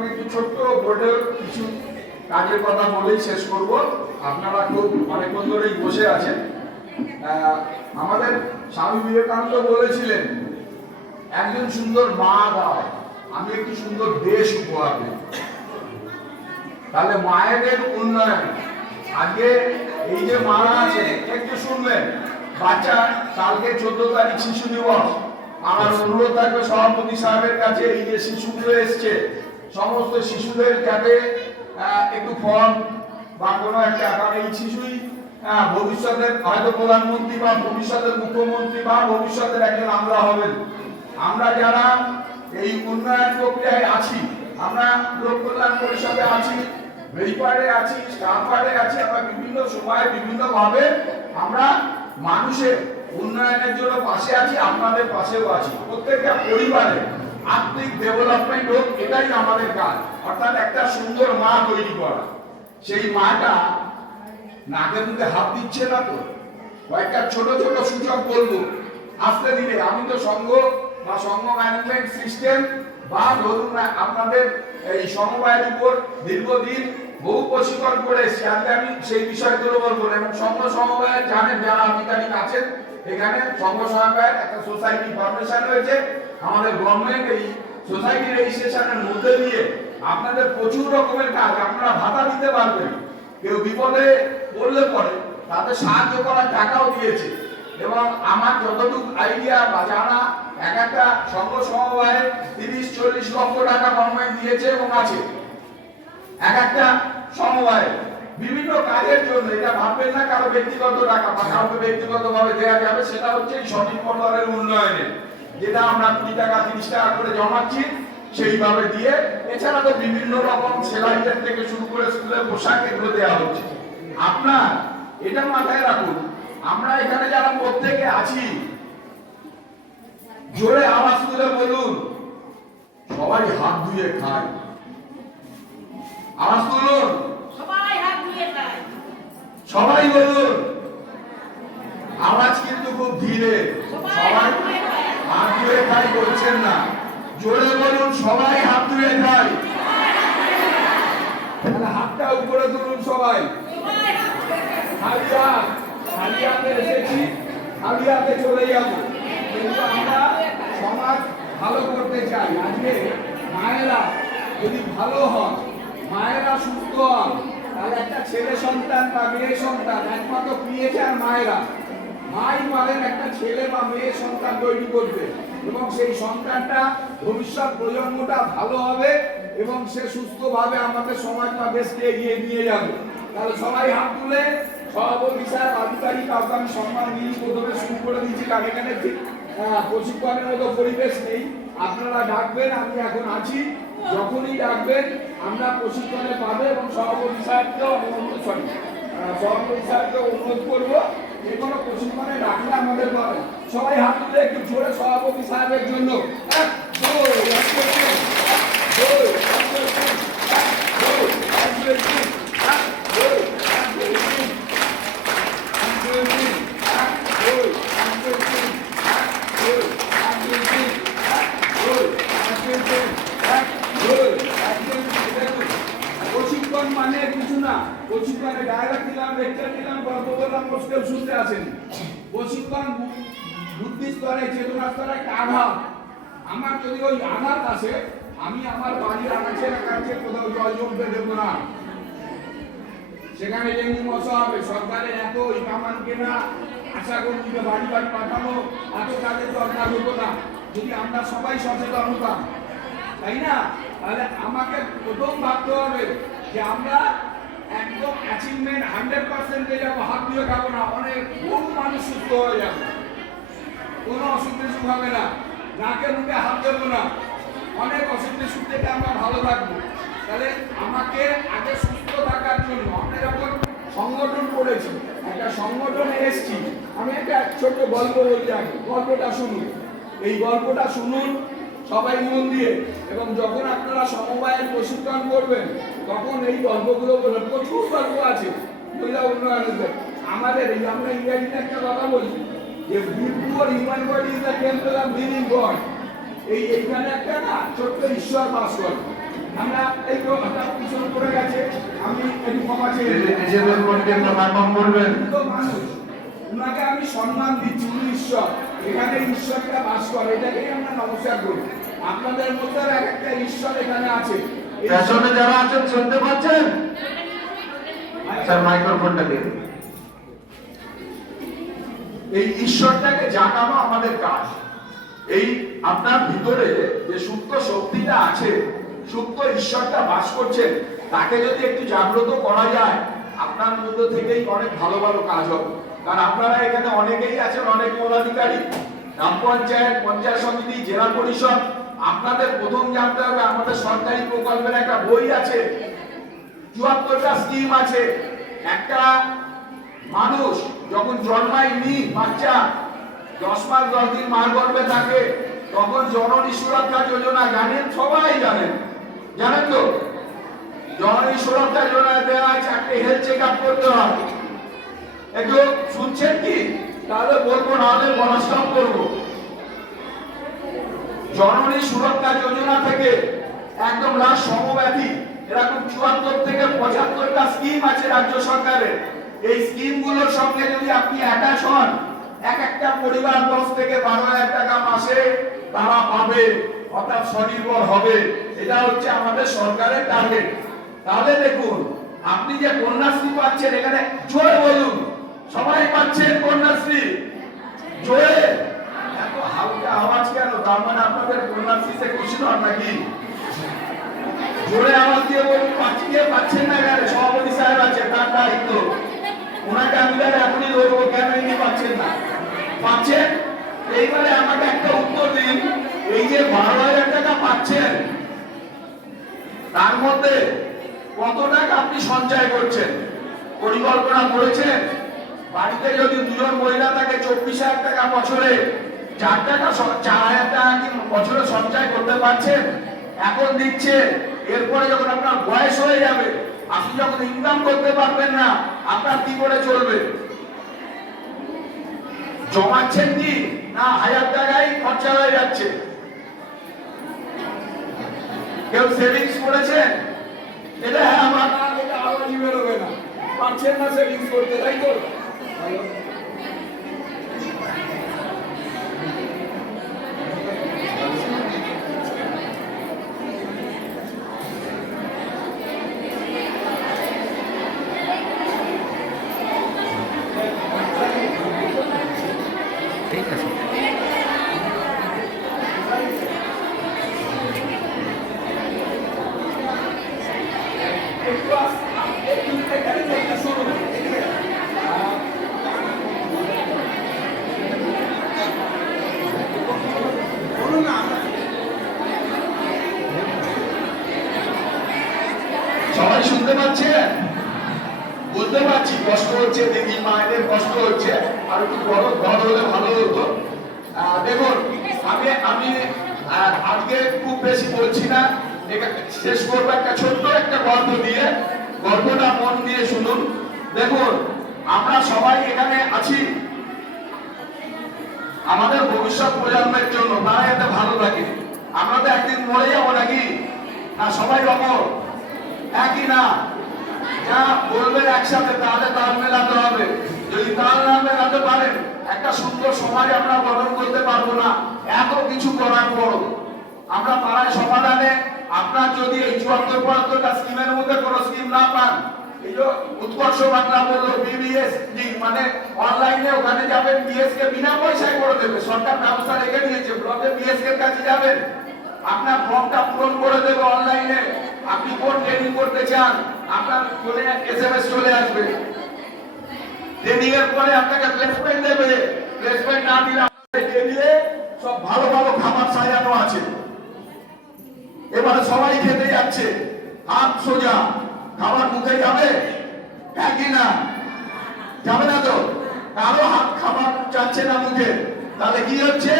আপনাকে একটু ছোট্ট বোর্ডের কিছু কাজের কথা বলেই শেষ করব। আপনারা খুব অনেকক্ষণ ধরেই বসে আছেন। আমাদের স্বামী বিবেকানন্দ বলেছিলেন, একজন সুন্দর মা দাও, আমি একটি সুন্দর দেশ উপহার দেব। তাহলে মায়েদের উন্নয়ন, আজকে এই যে মারা আছে একটু শুনবেন, বাচ্চা কালকে 14 তারিখ শিশু দিবস। আমার অনুরোধ থাকবে সভাপতি সাহেবের কাছে, এই যে শিশুগুলো এসছে সমস্ত শিশুদের যাতে একটু ফর্ম বা কোনো একটা, কারণ এই শিশুই ভবিষ্যতের হয়তো প্রধানমন্ত্রী বা ভবিষ্যতের মুখ্যমন্ত্রী বা ভবিষ্যতের একজন আমরা হবেন। আমরা যারা এই উন্নয়ন প্রক্রিয়ায় আছি, আমরা লোক কল্যাণ পরিষদে আছি, ভেরিফায়ারে আছি, স্টাফারে আছি, আমরা বিভিন্ন সময়ে বিভিন্ন ভাবে আমরা মানুষের উন্নয়নের জন্য পাশে আছি, আপনাদের পাশেও আছি। প্রত্যেকটা পরিবারে আর্থিক ডেভেলপমেন্ট হোক, এটাই আমাদের কাজ। অর্থাৎ একটা সুন্দর মা তৈরি করা। সেই মাটা নাকে মুখে হাত দিচ্ছে না তো, কয়েকটা ছোট ছোট সূচক বলবো আস্তে ধীরে। আমি তো সংঘ বা সংঘ ম্যানেজমেন্ট সিস্টেম বা ধরুন আপনাদের এই সমবায়ের উপর দীর্ঘদিন বহু প্রশিক্ষণ করে এসেছি। আজকে আমি সেই বিষয়গুলো বলবো না। এবং সংঘ সমবায়ের জানেন যারা আধিকারিক আছেন, এখানে সংঘ সমবায়ের একটা সোসাইটি ফর্মেশন হয়েছে। আমাদের গভর্নমেন্ট এই সোসাইটি রেজিস্ট্রেশনের মধ্যে দিয়ে আপনাদের প্রচুর রকমের কাজ, আপনারা ভাতা দিতে পারবেন। কেউ বিপদে পড়লে পরে তাদের সাহায্য করার টাকাও দিয়েছে। এবং আমার যতটুকু আইডিয়া বা জানা, এক একটা সংঘ সমবায়ে 30-40 লক্ষ টাকা গভর্নমেন্ট দিয়েছে এবং আছে এক একটা সমবায়ে বিভিন্ন কাজের জন্য। এটা ভাববেন না কারো ব্যক্তিগত টাকা বা কাউকে ব্যক্তিগতভাবে দেওয়া যাবে, সেটা হচ্ছে এই সঠিক পরিবারের উন্নয়নে, যেটা আমরা 20 টাকা 30 টাকা করে জমাচ্ছি সেইভাবে দিয়ে। এছাড়া তো বিভিন্ন রকম সেলাইয়ের থেকে শুরু করে স্কুলের পোশাক এগুলো দেওয়া হচ্ছে। আপনার এটা মাথায় রাখুন, আমরা এখানে যারা প্রত্যেকে আছি, জোরে আওয়াজ তুলে বলুন, সবাই হাত ধুয়ে খায়। আওয়াজ তুলুন, সবাই হাত ধুয়ে খায়। সবাই বলুন। আওয়াজ কিন্তু খুব ধীরে। সবাই হাত ধুয়ে খায় বলছেন না, জোরে বলুন, সবাই হাত ধুয়ে খায়। তাহলে হাতটা উপরে তুলুন সবাই। খালি হাতে এসেছি, খালি হাতে চলে যাবো, কিন্তু আমরা সমাজ ভালো করতে চাই। আজকে মায়েরা যদি ভালো হন, মায়েরা সুস্থ হন, তাহলে একটা ছেলে সন্তান বা মেয়ে সন্তান একমাত্র পেয়েছে আর মায়েরা। মাই পারেন একটা ছেলে বা মেয়ে সন্তান তৈরি করবে, এবং সেই সন্তানটা ভবিষ্যৎ প্রজন্মটা ভালো হবে এবং সে সুস্থভাবে আমাদের সমাজ বা দেশকে এগিয়ে নিয়ে যাবে। তাহলে সবাই হাত তুলে, সভাপতি সাহেব, আধিকারিক কাউকে আমি সম্মান দিয়ে প্রথমে শুরু করে দিচ্ছি। কারণ এখানে ঠিক প্রশিক্ষণের মতো পরিবেশ নেই। আপনারা ডাকবেন, আমি এখন আছি, যখনই ডাকবেন আমরা প্রশিক্ষণে পাবে। এবং সভাপতি সাহেবকেও অনুরোধ করবো, যে কোনো প্রশিক্ষণে ডাকলে আমাদের পাবে। সবাই হাত তুলে একটু জোরে সভাপতি সাহেবের জন্য। প্রশিক্ষণ মানে কিছু না, প্রশিক্ষণে ডায়লগ দিলাম, লেকচার দিলাম, গল্প বললাম, কেউ শুনতে আসেন। প্রশিক্ষণ বুদ্ধি স্তরে, চেতনা স্তরে একটা আঘাত। আমার যদি ওই আঘাত আসে, আমি আমার বাড়ির আনাচে কাছে কোথাও জল জমতে দেবো না। সেখানে ডেঙ্গু মশা হবে। সরকারের এত কামান কেনা, আশা কর্মীকে বাড়ি বাড়ি পাঠানো, এত কাজের দরকার হতো না যদি আমরা সবাই সচেতন হতাম, তাই না? তাহলে আমাকে প্রথম ভাবতে হবে যে আমরা একদম অ্যাচিভমেন্ট 100% যাবো, হাত দিয়ে খাবো না। অনেক বহু মানুষ সুস্থ হয়ে যাবে, কোনো অসুখ বিসুখ হবে না। নাকে মুখে হাত দেবো না, অনেক অসুখ বিসুখ থেকে আমরা ভালো থাকবো। তাহলে আমাকে আগে সুস্থ থাকার জন্য আমরা যখন সংগঠন করেছি, একটা সংগঠনে এসছি, আমি একটা ছোট্ট গল্প বলতে আগে, গল্পটা শুনুন। এই গল্পটা শুনুন সবাই মন দিয়ে। এবং যখন আপনারা সমবায়ের প্রশিক্ষণ করবেন, তখন এই গল্পগুলো বলবেন। প্রচুর গল্প আছে মহিলা উন্নয়নের। আমাদের এই আমরা ইংরেজিতে একটা কথা বলি যে beautiful human body is the temple of living god. এইখানে একটা না ছোট্ট ঈশ্বর বাস করে। আমরা এই তো একটা পিছন পড়ে গেছে, আমি একটু ক্ষমা চেয়ে নিজেদের মধ্যে মানব করবেন। তো মানুষ, উনাকে আমি সম্মান দিচ্ছি, উনি ঈশ্বর, এখানে ঈশ্বরটা বাস করে, এটাকেই আমরা নমস্কার করি। আপনাদের মধ্যে এক একটা ঈশ্বর এখানে আছে। পেছনে যারা আছেন শুনতে পাচ্ছেন? স্যার মাইক্রোফোনটা দিন। এই ঈশ্বরটাকে জাগানো আমাদের কাজ। এই আপনার ভিতরে যে সুপ্ত শক্তিটা আছে, সুপ্ত ঈশ্বরটা বাস করছে, তাকে যদি একটু জাগ্রত করা যায়, আপনার মধ্যে থেকেই অনেক ভালো ভালো কাজ হবে। কারণ আপনারা এখানে অনেকেই আছেন, অনেক পদাধিকারী, গ্রাম পঞ্চায়েত, পঞ্চায়েত সমিতি, জেলা পরিষদ। আপনাদের প্রথম জানতে হবে, আমাদের সরকারি প্রকল্পের একটা বই আছে, ৭৪টা স্কিম আছে। একটা মানুষ যখন জন্মায়নি, বাচ্চা 10 মাস 10 দিন মার গর্ভে থাকে, তখন জননী সুরক্ষা যোজনা জানেন, সবাই জানেন, জানেন তো? জননী সুরক্ষা যোজনা দেওয়া আছে, একটা হেলথ চেক আপ করতে হয়। একটু শুনছেন কি? তাহলে বলবো, নাহলে বলা স্টপ করবো। জননী সুরক্ষা যোজনা থেকে একদম লাস্ট সমব্যাধি, এরকম ৭৪ থেকে ৭৫টা স্কিম আছে রাজ্য সরকারের। এই স্কিম গুলোর সঙ্গে যদি আপনি অ্যাটাচ হন, এক একটা পরিবার 10 থেকে 12,000 টাকা মাসে তারা পাবে, অর্থাৎ স্বনির্ভর হবে। এটা হচ্ছে আমাদের সরকারের টার্গেট। তাহলে দেখুন, আপনি যে কন্যাশ্রী পাচ্ছেন, এখানে জোরে বলুন, সবাই পাচ্ছেন কন্যাশ্রী? জোরে? এত হালকা আওয়াজ কেন? তার মানে আপনাদের কন্যাশ্রীতে খুশি নন নাকি? জোরে আওয়াজ দিয়ে বলুন, পাচ্ছেন না কেন? সভাপতি সাহেব আছে, তার দায়িত্ব। ওনাকে আমি এখনই ধরবো, কেন ইনি পাচ্ছেন না? পাচ্ছেন? এইবারে আমাকে একটা উত্তর দিন, এই যে 12,000 টাকা পাচ্ছেন, তার মধ্যে কত টাকা আপনি সঞ্চয় করছেন? পরিকল্পনা করেছেন? বাড়িতে যদি দুজন মহিলা থাকে, 24,000 টাকা বছরে, 4,000 টাকা কি বছরে সঞ্চয় করতে পারছেন? এখন দিচ্ছে, এরপরে যখন আপনার বয়স হয়ে যাবে, আপনি যখন ইনকাম করতে পারবেন না, আপনার কি করে চলবে? জমাচ্ছেন কি না 1000 টাকাই খরচা হয়ে যাচ্ছে? কেউ সেভিংস করেছেন? এটা হ্যাঁ, আমার এটা আওয়াজই বেরোবে না। পারছেন না সেভিংস করতে, তাই তো? ঠিক আছে। সবাই শুনতে পাচ্ছেন? বুঝতে পারছি কষ্ট হচ্ছে, দেখি মায়েদের কষ্ট হচ্ছে, আর একটু বড় হলে ভালো হতো। দেখুন, আমি আজকে খুব বেশি বলছি না, শেষ করবো একটা ছোট্ট একটা গল্প দিয়ে। গল্পটা মন দিয়ে শুনুন। দেখুন, আমরা সবাই এখানে আছি আমাদের ভবিষ্যৎ প্রজন্মের জন্য, তারা এতে ভালো থাকে। আমরা তো একদিন মরে যাবো নাকি? না, সবাই অমর একই না? যা বলবেন একসাথে, তাহলে তাল মেলাতে হবে। যদি তাল না মেলাতে পারেন, একটা সুন্দর সমাজ আমরা গঠন করতে পারবো না। এত কিছু করার পর আমরা পাড়ায় সমাধানে, আপনার যদি এই ৭৪-৭৫টা স্কিমের মধ্যে কোনো স্কিম না পান, এই যে উৎকর্ষ বাংলা বললো, বিবিএস মানে অনলাইনে ওখানে যাবেন, বিএস কে বিনা পয়সায় করে দেবে, সরকার ব্যবস্থা রেখে দিয়েছে। ব্লকে বিএস এর কাছে যাবেন, আপনার ফর্মটা পূরণ করে দেবে অনলাইনে। আপনি কোন ট্রেনিং করতে চান, আপনার ফোনে এসএমএস চলে আসবে। ট্রেনিং এর পরে আপনাকে প্লেসমেন্ট দেবে। প্লেসমেন্ট না দিলে আপনাদের টেবিলে সব ভালো ভালো খাবার সাজানো আছে। এবারে সবাই খেতে যাচ্ছে, হাত সোজা, খাবার মুখে যাবে? হ্যাঁ কি না? যাবে না তো? কারো হাত খাবার যাচ্ছে না মুখে, তাহলে কি হচ্ছে?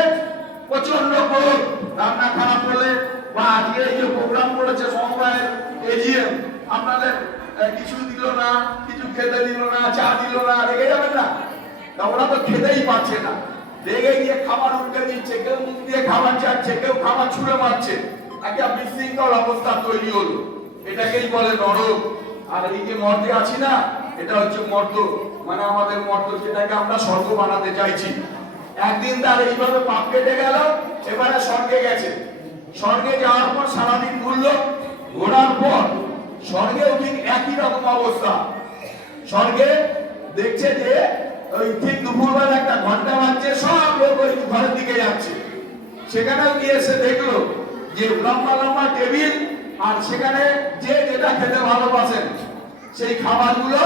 প্রচন্ড ক্রোধ। রান্না খারাপ হলে, বা আজকে এই যে প্রোগ্রাম করেছে সমবায়ের এজিএম, আপনাদের কিছু দিল না, কিছু খেতে দিল না, চা দিল না, রেগে যাবেন না? তা ওরা তো খেতেই পারছে না, রেগে গিয়ে খাবার উল্টে দিচ্ছে, কেউ মুখ দিয়ে খাবার চাচ্ছে, কেউ খাবার ছুঁড়ে মারছে। একটা বিশৃঙ্খল অবস্থা তৈরি হলো। এটাকেই বলে নরক। আর এই যে মর্তে আছি না, এটা হচ্ছে মর্ত, মানে আমাদের মর্ত, যেটাকে আমরা স্বর্গ বানাতে চাইছি। একদিন তার এইভাবে পাপ কেটে গেল, এবারে স্বর্গে গেছে। স্বর্গে যাওয়ার পর সারাদিন ঘুরলো, ঘোরার পর স্বর্গেও ঠিক একই রকম অবস্থা। স্বর্গে দেখছে যে ওই ঠিক দুপুরবেলা একটা ঘন্টা বাজছে, সব লোক ওই ঘরের দিকে যাচ্ছে। সেখানেও গিয়ে এসে দেখলো যে লম্বা লম্বা টেবিল, আর সেখানে যে যেটা খেতে ভালোবাসেন সেই খাবারগুলো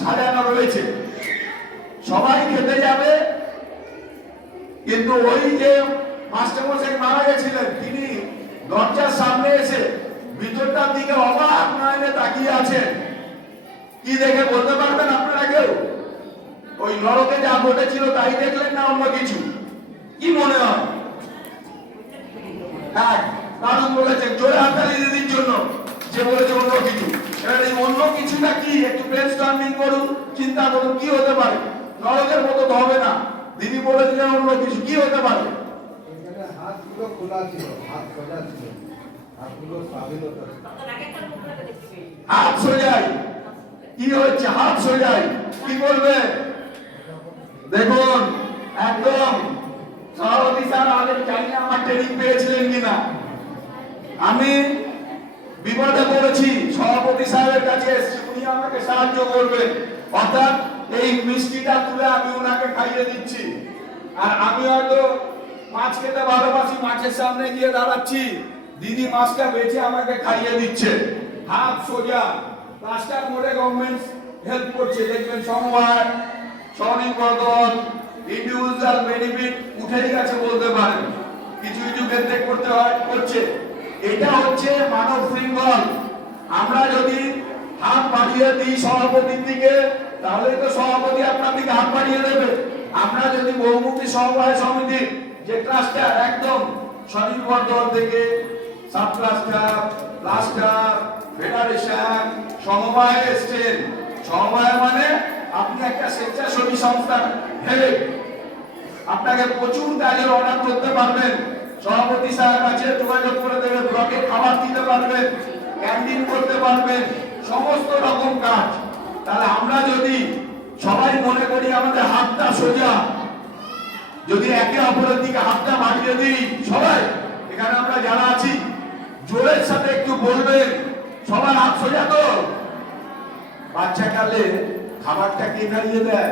সাজানো রয়েছে। সবাই খেতে যাবে, কিন্তু ওই যে মাস্টারমশাই মারা গেছিলেন, তিনি দরজার সামনে এসে ভিতরটার দিকে অবাক নয়নে তাকিয়ে আছেন। কি দেখে বলতে পারবেন আপনারা কেউ? ওই নরকে যা ঘটেছিল তাই দেখলেন না অন্য কিছু? কি মনে হয়? হ্যাঁ, দারুণ বলেছেন, জোরে হাততালি দিদির জন্য যে বলেছে অন্য কিছু। এবার এই অন্য কিছুটা কি, একটু ব্রেনস্টর্মিং করুন, চিন্তা করুন কি হতে পারে। নরকের মতো তো হবে না। দিদি বলেছিলেন অন্য কিছু, কি হতে পারে? এখানে হাতগুলো খোলা ছিল, হাত সোজা ছিল, হাতগুলো স্বাধীনতা ছিল। হাত সোজাই, কি হচ্ছে? হাত সোজাই, কি করবে? দেখুন, একদম সভাপতি স্যার আগে জানি না আমার ট্রেনিং পেয়েছিলেন কিনা। আমি বিপদে পড়েছি, সভাপতি সাহেবের কাছে এসেছি, উনি আমাকে সাহায্য করবেন। অর্থাৎ এই মিষ্টিটা তুলে আমি ওনাকে খাইয়ে দিচ্ছি। আর আমি হয়তো মাছ খেতে ভালোবাসি, মাছের সামনে গিয়ে দাঁড়াচ্ছি, দিদি মাছটা বেছে আমাকে খাইয়ে দিচ্ছে। হাত সোজা। রাস্তার মোড়ে গভর্নমেন্ট হেল্প করছে, দেখবেন সমবায়, স্বনির্ভর, ইন্ডিভিজুয়াল বেনিফিট উঠেই গেছে বলতে পারেন, কিছু কিছু ক্ষেত্রে করতে হয়, করছে। এটা হচ্ছে মানব শৃঙ্খল। আমরা যদি হাত বাড়িয়ে দিই সভাপতির দিকে, তাহলে তো সভাপতি আপনার দিকে হাত বাড়িয়ে দেবে। আমরা যদি বহুমুখী সমবায় সমিতির যে ক্লাস্টার, একদম স্বনির্ভর দল থেকে সাব ক্লাস্টার, ক্লাস্টার, ফেডারেশন, সমবায় এসছেন। সমবায় মানে আপনি একটা স্বেচ্ছাসেবী সংস্থার হেড, আপনাকে প্রচুর কাজের অর্ডার করতে পারবেন। সভাপতি সাহেব আছে, যোগাযোগ করে দেবে, ব্লকে খাবার দিতে পারবেন, ক্যান্টিন করতে পারবেন, সমস্ত রকম কাজ। তাহলে আমরা যদি সবাই মনে করি আমাদের হাতটা সোজা, যদি একে অপরের দিকে হাতটা বাড়িয়ে দিই, সবাই এখানে আমরা যারা আছি জোরের সাথে একটু বলবেন, সবার হাত সোজা তো? বাচ্চা কালে খাবারটা কে খাইয়ে দেয়?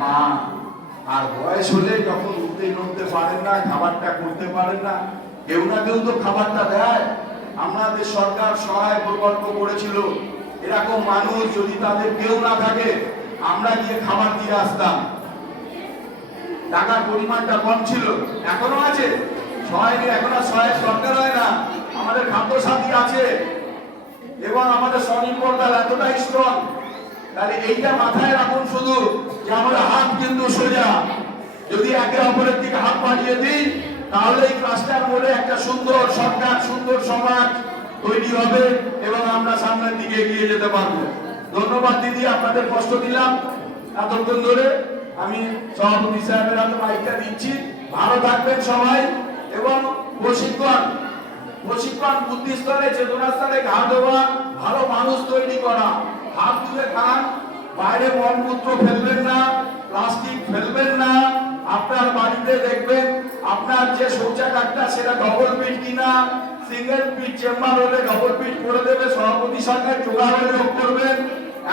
মা। আর বয়স হলে যখন উঠতে নড়তে পারেন না, খাবারটা করতে পারেন না, কেউ না কেউ তো খাবারটা দেয়। আমাদের সরকার সহায় প্রকল্প করেছিল, এরকম মানুষ যদি তাদের কেউ না থাকে আমরা গিয়ে খাবার দিয়ে আসতাম। টাকার পরিমাণটা কম ছিল, এখনো আছে সহায়, এখন আর সহায় সরকার হয় না, আমাদের খাদ্য সাথী আছে এবং আমাদের স্বনির্ভর দল এতটাই স্ট্রং। তাহলে এইটা মাথায় রাখুন শুধু, যে আমাদের হাত কিন্তু সোজা। যদি একে অপরের দিকে হাত বাড়িয়ে দিই, তাহলে এই ক্লাস্টার মোড়ে একটা সুন্দর সরকার, সুন্দর সমাজ তৈরি হবে এবং আমরা সামনের দিকে এগিয়ে যেতে পারবো। ধন্যবাদ দিদি, আপনাদের কষ্ট দিলাম এতক্ষণ ধরে। আমি সভাপতি সাহেবের হাতে মাইকটা দিচ্ছি। ভালো থাকবেন সবাই। এবং প্রশিক্ষণ বুদ্ধি স্তরে, চেতনা স্তরে ঘা দেওয়া, ভালো মানুষ তৈরি করা। হাত তুলে খান, বাইরে মলমূত্র ফেলবেন না, প্লাস্টিক ফেলবেন না। আপনার বাড়িতে দেখবেন আপনার যে শৌচাগারটা সেটা ডবল পিট কিনা, সিঙ্গেল পিট চেম্বার হলে ডবল পিট করে দেবে সভাপতি সরকার, জোগাড় যোগ করবেন।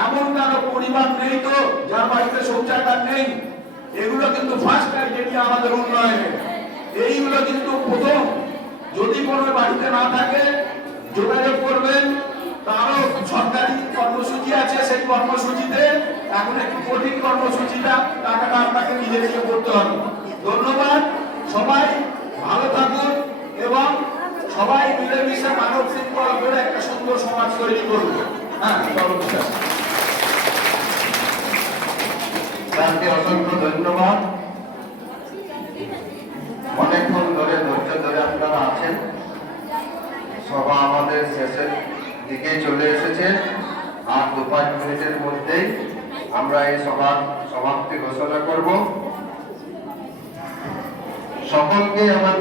এমন কারো পরিবার নেই তো যার বাড়িতে শৌচাগার নেই। এগুলো কিন্তু ফার্স্ট ক্রাইটেরিয়া আমাদের উন্নয়নে, এইগুলো কিন্তু প্রথম। যদি কোনো বাড়িতে না থাকে যোগাযোগ করবেন। তারও সরকারি কর্মসূচি আছে, সেই কর্মসূচিতে এখন একটু কঠিন কর্মসূচিটা, টাকাটা আপনাকে নিজে নিজে করতে হবে। ধন্যবাদ, সবাই ভালো থাকুন এবং সবাই মিলেমিশে মানব শৃঙ্খলা করে একটা সুন্দর সমাজ তৈরি করুন। হ্যাঁ, সর্বশেষ স্যারকে অসংখ্য ধন্যবাদ। অনেকক্ষণ ধরে ধৈর্য ধরে আপনারা আছেন। সভা আমাদের শেষের দিকে চলে এসেছে। আর 2-5 মিনিটের মধ্যেই আমরা এই সভার সমাপ্তি ঘোষণা করব। সকলকে আমার